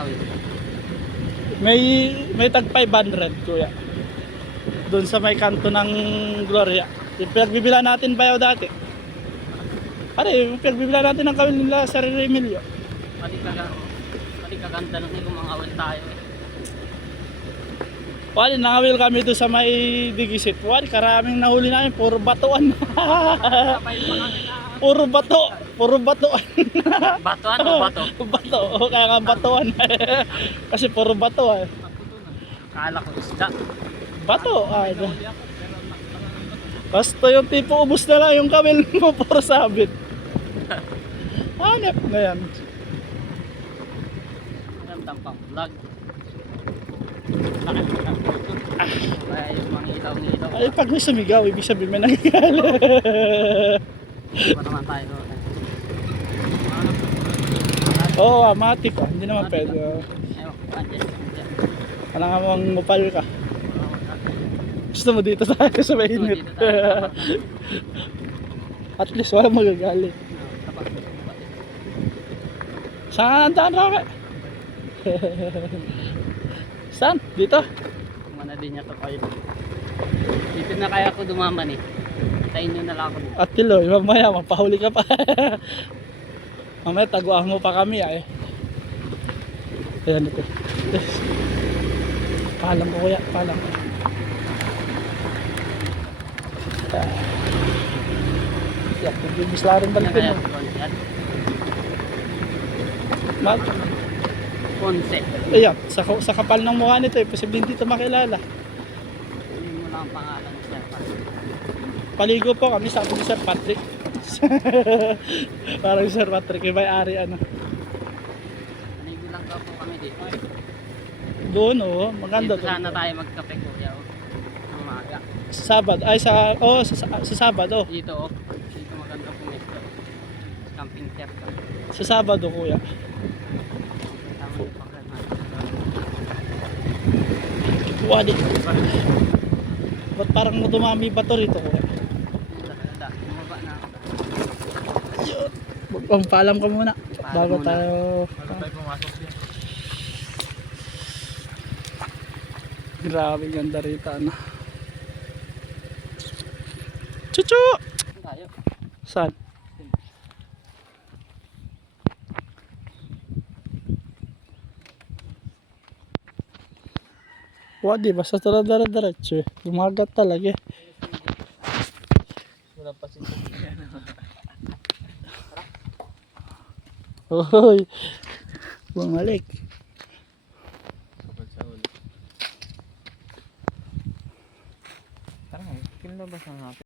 awit? May tag 500 kuya. Doon sa may kanto ng Gloria. Yung pinagbibila natin bayaw dati. Pare, yung pinagbibila natin ng kawil nila sa Remilio. Pati kaganda na kung mga awit tayo eh. Wali, nangawil kami doon sa may digisit. Wali, karaming nahuli namin. Puro batuan. Kapay pa kami na. Puro bato. Puro batuan. Batuan o bato? Bato. O, kaya nga batuan. Kasi puro bato eh. Kala ko isda. Bato. May nahuli ako, pero Basta yung tipo ubos na lang yung kamil mo. Puro sabit. Hanap na yan. magandang pang vlog. Kaya yung mga ilaw-ilaw. Ay, pag may sumigaw, ibig sabihin may nagagala. Pa naman tayo. Oo, matik ka. Hindi naman pwede. Ewan ko, andyan. Wala nga mong mupal ka. Gusto mo dito tayo sa mainit. Dito tayo. At least walang magagalit. Saan ang daan Raka? Saan? Dito? Kumana din niya to kayo. Dito na kaya ako dumaman eh. Tayin nyo na lang ako dito. At Tiloy, mamaya mapahuli ka pa. Mamaya taguan mo pa kami eh. Ayan ito. Paalam ko kuya, paalam ko. Yak, bibis lang rin balikin Kaya mo. yan. Mag, Ponce. ayan, sa kapal ng mukha nito eh, posibleng dito makilala. Hindi mo lang ang pangalan ni Sir Pat. Paligo po kami, sabi ni Sir Patrick. Parang si Sir Patrick, yung may-ari ano. Panigo lang daw po kami dito. Doon oh, maganda Dito doon. sana tayo magkape kuya. Ang maaga. Sa Sabado, ay sa Sabado. Dito oh. Dito maganda po mesto. Camping chair ka. Sa Sabado kuya. Tama yung pangkat natin. Wadi. Ba't parang dumami bato rito kuya? Ganda. Bumaba na ako. Magpampalam ka muna. Paalam Bago muna. tayo. pumasok yan. Grabe ganda rito ano. Chuchu! Tayo. Saan? Wadi, basta diretso eh. Lumagat talaga eh. Wala pa si Hoy! Bumalik. sa ulo. Tara, kinlabas na natin.